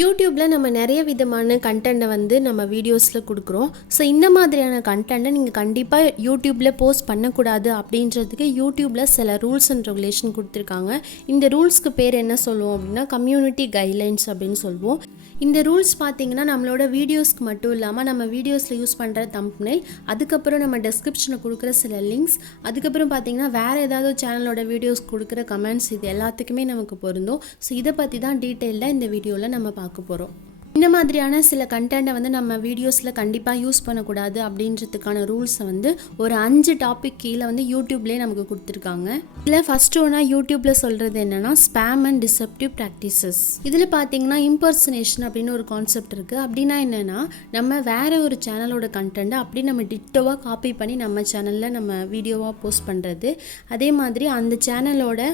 யூடியூப்பில் நம்ம நிறைய விதமான கண்டென்ட்டை வந்து நம்ம வீடியோஸில் கொடுக்குறோம். ஸோ இந்த மாதிரியான கண்டென்ட்டை நீங்கள் கண்டிப்பாக யூடியூப்பில் போஸ்ட் பண்ணக்கூடாது அப்படின்றதுக்கு யூடியூப்பில் சில ரூல்ஸ் அண்ட் ரெகுலேஷன் கொடுத்துருக்காங்க. இந்த ரூல்ஸ்க்கு பேர் என்ன சொல்லுவோம் அப்படின்னா கம்யூனிட்டி கைட்லைன்ஸ் அப்படின்னு சொல்லுவோம். இந்த ரூல்ஸ் பார்த்திங்கன்னா நம்மளோட வீடியோஸ்க்கு மட்டும் இல்லாமல் நம்ம வீடியோஸில் யூஸ் பண்ணுற தம்ப்நெயில், அதுக்கப்புறம் நம்ம டெஸ்கிரிப்ஷனில் கொடுக்குற சில லிங்க்ஸ், அதுக்கப்புறம் பார்த்திங்கன்னா வேறு ஏதாவது சேனலோட வீடியோஸ் கொடுக்குற கமெண்ட்ஸ், இது எல்லாத்துக்குமே நமக்கு பொருந்தும். ஸோ இதை பற்றி தான் டீட்டெயிலாக இந்த வீடியோவில் நம்ம பார்க்க போகிறோம். இந்த மாதிரியான சில கண்டென்ட்டை வந்து நம்ம வீடியோஸில் கண்டிப்பாக யூஸ் பண்ணக்கூடாது அப்படின்றதுக்கான ரூல்ஸை வந்து ஒரு 5 டாபிக் கீழே வந்து யூடியூப்லேயே நமக்கு கொடுத்துருக்காங்க. இதில் ஃபஸ்ட்டு ஒன்றா யூடியூப்பில் சொல்கிறது என்னென்னா ஸ்பேம் அண்ட் டிசெப்டிவ் ப்ராக்டிசஸ். இதில் பார்த்தீங்கன்னா இம்பர்சனேஷன் அப்படின்னு ஒரு கான்செப்ட் இருக்குது. அப்படின்னா என்னென்னா நம்ம வேறு ஒரு சேனலோட கண்டென்ட்டை அப்படி நம்ம டிட்டோவாக காப்பி பண்ணி நம்ம சேனலில் நம்ம வீடியோவாக போஸ்ட் பண்ணுறது. அதே மாதிரி அந்த சேனலோட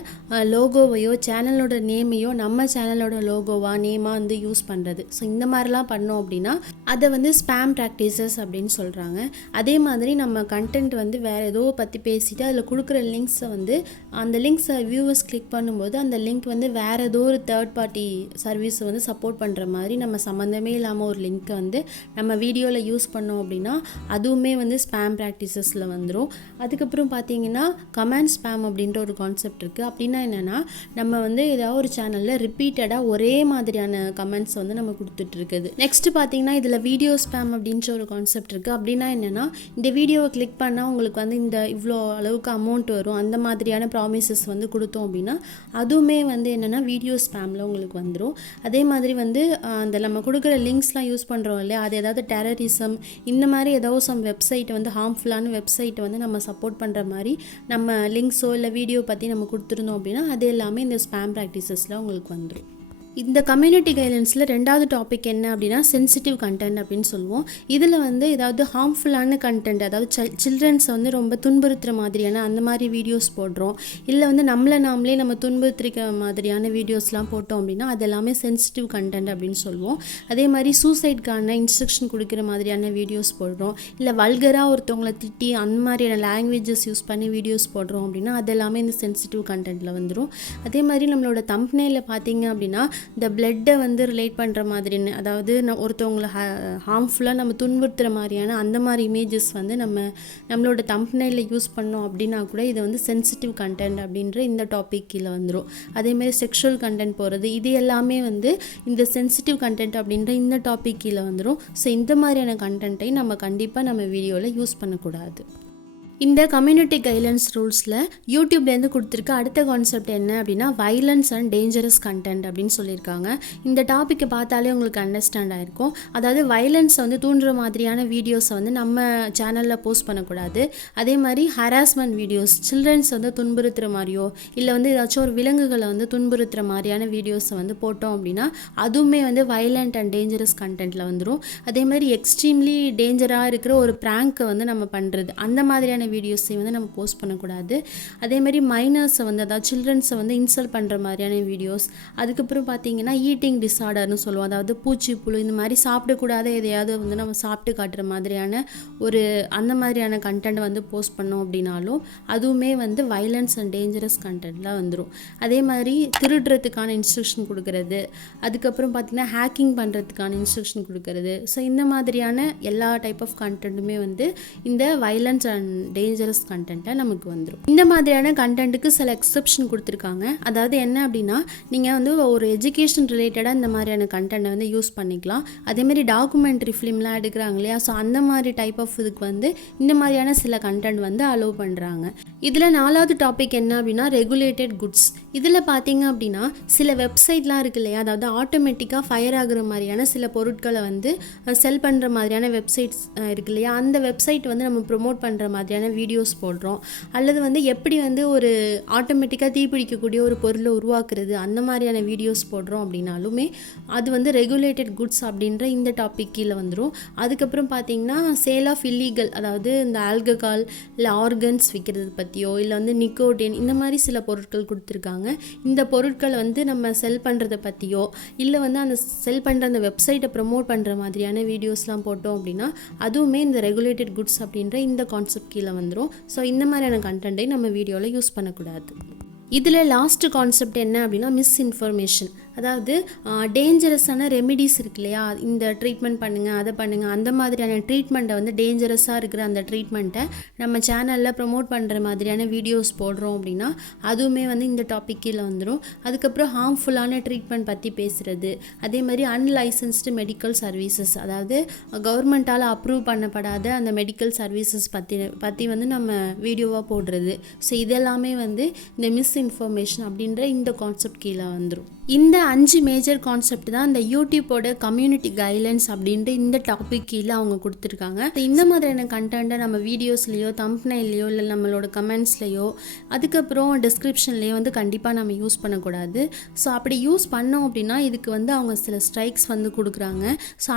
லோகோவையோ சேனலோட நேமையோ நம்ம சேனலோட லோகோவா நேமாக வந்து யூஸ் பண்ணுறது. ஸோ இந்த மாதிரிலாம் பண்ணோம் அப்படின்னா அதை வந்து ஸ்பேம் ப்ராக்டிசஸ் அப்படின்னு சொல்கிறாங்க. அதே மாதிரி நம்ம கண்டென்ட் வந்து வேறு ஏதோ பற்றி பேசிட்டு அதில் கொடுக்குற லிங்க்ஸை வந்து அந்த லிங்க்ஸை வியூவர்ஸ் கிளிக் பண்ணும்போது அந்த லிங்க் வந்து வேறு ஏதோ ஒரு தேர்ட் பார்ட்டி சர்வீஸை வந்து சப்போர்ட் பண்ணுற மாதிரி நம்ம சம்மந்தமே இல்லாமல் ஒரு லிங்க்கை வந்து நம்ம வீடியோவில் யூஸ் பண்ணோம் அப்படின்னா அதுவுமே வந்து ஸ்பேம் ப்ராக்டிசஸில் வந்துடும். அதுக்கப்புறம் பார்த்தீங்கன்னா கமெண்ட் ஸ்பேம் அப்படின்ற ஒரு கான்செப்ட் இருக்குது. அப்படின்னா என்னென்னா நம்ம வந்து ஏதாவது ஒரு சேனலில் ரிப்பீட்டடாக ஒரே மாதிரியான கமெண்ட்ஸ் வந்து நம்ம கொடுத்துட்டு இருக்குது. நெக்ஸ்ட் பார்த்தீங்கன்னா இதில் வீடியோ ஸ்பேம் அப்படின்ற ஒரு கான்செப்ட் இருக்குது. அப்படின்னா என்னென்னா இந்த வீடியோவை கிளிக் பண்ணால் உங்களுக்கு வந்து இந்த இவ்வளோ அளவுக்கு அமௌண்ட் வரும் அந்த மாதிரியான ப்ராமிசஸ் வந்து கொடுத்தோம் அப்படின்னா அதுவுமே வந்து என்னென்னா வீடியோ ஸ்பேமில் உங்களுக்கு வந்துடும். அதே மாதிரி வந்து அந்த நம்ம கொடுக்குற லிங்க்ஸ்லாம் யூஸ் பண்ணுறோம் இல்லையா, அது ஏதாவது டெரரிசம் இந்த மாதிரி ஏதாவது சம் வெப்சைட்டை வந்து ஹார்ம்ஃபுல்லான வெப்சைட்டை வந்து நம்ம சப்போர்ட் பண்ணுற மாதிரி நம்ம லிங்க்ஸோ இல்லை வீடியோ பற்றி நம்ம கொடுத்துருந்தோம் அப்படின்னா அது எல்லாமே இந்த ஸ்பேம் ப்ராக்டிசஸில் உங்களுக்கு வந்துடும். இந்த கம்யூனிட்டி கைட்லைன்ஸில் 2வது டாபிக் என்ன அப்படின்னா சென்சிட்டிவ் கண்டென்ட் அப்படின்னு சொல்லுவோம். இதில் வந்து ஏதாவது ஹார்ம்ஃபுல்லான கண்டென்ட், அதாவது சில்ட்ரன்ஸை வந்து ரொம்ப துன்புறுத்துகிற மாதிரியான அந்த மாதிரி வீடியோஸ் போடுறோம், இல்லை வந்து நாமளே நம்ம துன்புறுத்திருக்கிற மாதிரியான வீடியோஸ்லாம் போட்டோம் அப்படின்னா அது எல்லாமே சென்சிட்டிவ் கண்டென்ட் அப்படின்னு சொல்லுவோம். அதே மாதிரி சூசைட்கான இன்ஸ்ட்ரக்ஷன் கொடுக்குற மாதிரியான வீடியோஸ் போடுறோம், இல்லை வல்கராக ஒருத்தவங்களை திட்டி அந்த மாதிரியான லாங்குவேஜஸ் யூஸ் பண்ணி வீடியோஸ் போடுறோம் அப்படின்னா அது எல்லாமே இந்த சென்சிட்டிவ் கண்டென்ட்டில் வந்துடும். அதே மாதிரி நம்மளோட தம்ப்நெயிலில் பார்த்தீங்க அப்படின்னா இந்த பிளட்டை வந்து ரிலேட் பண்ணுற மாதிரின்னு, அதாவது ஒருத்தவங்களை ஹார்ம்ஃபுல்லாக நம்ம துன்புறுத்துகிற மாதிரியான அந்த மாதிரி இமேஜஸ் வந்து நம்மளோட தம்ப்நெயிலில் யூஸ் பண்ணோம் அப்படின்னா கூட இது வந்து சென்சிட்டிவ் கண்டென்ட் அப்படின்ற இந்த டாபிக் கீழே வந்துடும். அதேமாதிரி செக்ஷுவல் கண்டென்ட் போகிறது, இது எல்லாமே வந்து இந்த சென்சிட்டிவ் கண்டென்ட் அப்படின்ற இந்த டாபிக் கீழே வந்துடும். ஸோ இந்த மாதிரியான கண்டென்ட்டை நம்ம கண்டிப்பாக நம்ம வீடியோவில் யூஸ் பண்ணக்கூடாது. இந்த கம்யூனிட்டி கைட்லைன்ஸ் ரூல்ஸில் யூடியூப்லேருந்து கொடுத்துருக்க அடுத்த கான்செப்ட் என்ன அப்படின்னா வைலன்ஸ் அண்ட் டேஞ்சரஸ் கண்டென்ட் அப்படின்னு சொல்லியிருக்காங்க. இந்த டாப்பிக்கை பார்த்தாலே உங்களுக்கு அண்டர்ஸ்டாண்ட் ஆகிருக்கும். அதாவது வைலன்ஸை வந்து தூண்டுற மாதிரியான வீடியோஸை வந்து நம்ம சேனலில் போஸ்ட் பண்ணக்கூடாது. அதே மாதிரி ஹராஸ்மெண்ட் வீடியோஸ், சில்ட்ரன்ஸ் வந்து துன்புறுத்துகிற மாதிரியோ இல்லை வந்து ஏதாச்சும் ஒரு விலங்குகளை வந்து துன்புறுத்துகிற மாதிரியான வீடியோஸை வந்து போட்டோம் அப்படின்னா அதுவுமே வந்து வைலண்ட் அண்ட் டேஞ்சரஸ் கண்டென்ட்டில் வந்துடும். அதே மாதிரி எக்ஸ்ட்ரீம்லி டேஞ்சராக இருக்கிற ஒரு ப்ராங்கை வந்து நம்ம பண்ணுறது, அந்த மாதிரியான வீடியோஸை வந்து நம்ம போஸ்ட் பண்ணக்கூடாது. அதே மாதிரி மைனர்ஸை வந்து அதாவது சில்ட்ரன்ஸை வந்து இன்சல்ட் பண்ணுற மாதிரியான வீடியோஸ், அதுக்கப்புறம் பார்த்தீங்கன்னா ஈட்டிங் டிஸார்டர்னு சொல்லுவோம், அதாவது பூச்சி புழு இந்த மாதிரி சாப்பிடக்கூடாத எதையாவது வந்து நம்ம சாப்பிட்டு காட்டுற மாதிரியான ஒரு அந்த மாதிரியான கண்டென்ட் வந்து போஸ்ட் பண்ணோம் அப்படின்னாலும் அதுவுமே வந்து வைலன்ஸ் அண்ட் டேஞ்சரஸ் கண்டென்ட்டில் வந்துடும். அதே மாதிரி திருடுறதுக்கான இன்ஸ்ட்ரக்ஷன் கொடுக்கறது, அதுக்கப்புறம் பார்த்திங்கன்னா ஹேக்கிங் பண்ணுறதுக்கான இன்ஸ்ட்ரக்ஷன் கொடுக்கறது. ஸோ இந்த மாதிரியான எல்லா டைப் ஆஃப் கண்டென்ட்டுமே வந்து இந்த வைலன்ஸ் அண்ட் டேஞ்சரஸ் கண்டென்ட்டை நமக்கு வந்துடும். இந்த மாதிரியான கண்டென்ட்டுக்கு சில எக்ஸப்ஷன் கொடுத்துருக்காங்க. அதாவது என்ன அப்படின்னா நீங்கள் வந்து ஒரு எஜுகேஷன் ரிலேட்டடாக இந்த மாதிரியான கண்டென்ட்டை வந்து யூஸ் பண்ணிக்கலாம். அதேமாதிரி டாக்குமெண்ட்ரி ஃபிலிம்லாம் எடுக்கிறாங்க இல்லையா, ஸோ அந்த மாதிரி டைப் ஆஃப் இதுக்கு வந்து இந்த மாதிரியான சில கண்டென்ட் வந்து அலோவ் பண்ணுறாங்க. இதில் 4வது டாபிக் என்ன அப்படின்னா ரெகுலேட்டட் குட்ஸ். இதில் பார்த்தீங்க அப்படின்னா சில வெப்சைட்லாம் இருக்குது இல்லையா, அதாவது ஆட்டோமேட்டிக்காக ஃபயர் ஆகுற மாதிரியான சில பொருட்களை வந்து செல் பண்ணுற மாதிரியான வெப்சைட்ஸ் இருக்கு இல்லையா, அந்த வெப்சைட் வந்து நம்ம ப்ரொமோட் பண்ணுற மாதிரியான வீடியோஸ் போடுறோம். அல்லது வந்து எப்படி வந்து ஒரு ஆட்டோமேட்டிக்காக தீப்பிடிக்கக்கூடிய ஒரு பொருளை உருவாக்குறது அந்த மாதிரியான வீடியோஸ் போடுறோம் அப்படின்னாலுமே அது வந்து ரெகுலேட்டட் குட்ஸ் அப்படின்ற இந்த டாபிக் கீழே வந்துடும். அதுக்கப்புறம் பார்த்தீங்கன்னா சேல் ஆஃப் இல்லீகல், அதாவது இந்த ஆல்கஹால் இல்லை ஆர்கன்ஸ் விற்கிறது பற்றியோ இல்லை வந்து நிக்கோட்டின் இந்த மாதிரி சில பொருட்கள் கொடுத்துருக்காங்க. இந்த பொருட்களை வந்து நம்ம செல் பண்ணுறதை பற்றியோ இல்லை வந்து அந்த செல் பண்ணுற அந்த வெப்சைட்டை ப்ரமோட் பண்ணுற மாதிரியான வீடியோஸ்லாம் போட்டோம் அப்படின்னா அதுவுமே இந்த ரெகுலேட்டட் குட்ஸ் அப்படின்ற இந்த கான்செப்ட் கீழே வந்துடும். ஸோ இந்த மாதிரியான கண்டென்ட்டை நம்ம வீடியோவில் யூஸ் பண்ணக்கூடாது. இதில் லாஸ்ட் கான்செப்ட் என்ன அப்படின்னா மிஸ்இன்ஃபர்மேஷன். அதாவது டேஞ்சரஸான ரெமிடிஸ் இருக்கு இல்லையா, இந்த ட்ரீட்மெண்ட் பண்ணுங்கள், அதை பண்ணுங்கள், அந்த மாதிரியான ட்ரீட்மெண்ட்டை வந்து டேஞ்சரஸாக இருக்கிற அந்த ட்ரீட்மெண்ட்டை நம்ம சேனலில் ப்ரொமோட் பண்ணுற மாதிரியான வீடியோஸ் போடுறோம் அப்படின்னா அதுவுமே வந்து இந்த டாபிக் கீழே வந்துடும். அதுக்கப்புறம் ஹார்ம்ஃபுல்லான ட்ரீட்மெண்ட் பற்றி பேசுகிறது, அதே மாதிரி அன்லைசன்ஸ்டு மெடிக்கல் சர்வீசஸ், அதாவது கவர்மெண்ட்டால் அப்ரூவ் பண்ணப்படாத அந்த மெடிக்கல் சர்வீசஸ் பற்றி வந்து நம்ம வீடியோவாக போடுறது. ஸோ இதெல்லாமே வந்து இந்த மிஸ்இன்ஃபர்மேஷன் அப்படின்ற இந்த கான்செப்ட் கீழே வந்துடும். இந்த 5 மேஜர் கான்செப்ட் தான் இந்த யூடியூப்போட கம்யூனிட்டி கைட்லைன்ஸ் அப்படின்ட்டு இந்த டாபிக் கீழே அவங்க கொடுத்துருக்காங்க. இந்த மாதிரியான கண்டென்ட்டை நம்ம வீடியோஸ்லேயோ தம்ப்நெயிலையோ இல்லை நம்மளோட கமெண்ட்ஸ்லையோ அதுக்கப்புறம் டிஸ்கிரிப்ஷன்லேயோ வந்து கண்டிப்பாக நம்ம யூஸ் பண்ணக்கூடாது. ஸோ அப்படி யூஸ் பண்ணோம் அப்படின்னா இதுக்கு வந்து அவங்க சில ஸ்ட்ரைக்ஸ் வந்து கொடுக்குறாங்க. ஸோ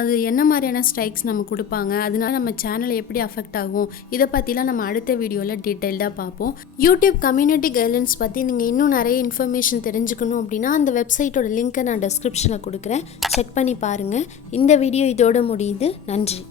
அது என்ன மாதிரியான ஸ்ட்ரைக்ஸ் நம்ம கொடுப்பாங்க, அதனால நம்ம சேனல் எப்படி அஃபெக்ட் ஆகும், இதை பற்றிலாம் நம்ம அடுத்த வீடியோவில் டீட்டெயில்டாக பார்ப்போம். யூடியூப் கம்யூனிட்டி கைட்லைன்ஸ் பற்றி நீங்கள் இன்னும் நிறைய இன்ஃபர்மேஷன் தெரிஞ்சுக்கணும் அப்படின்னா அந்த வெப்சைட்டோட லிங்க்கை நான் டிஸ்கிரிப்ஷனில் கொடுக்குறேன், செக் பண்ணி பாருங்கள். இந்த வீடியோ இதோட முடியுது. நன்றி.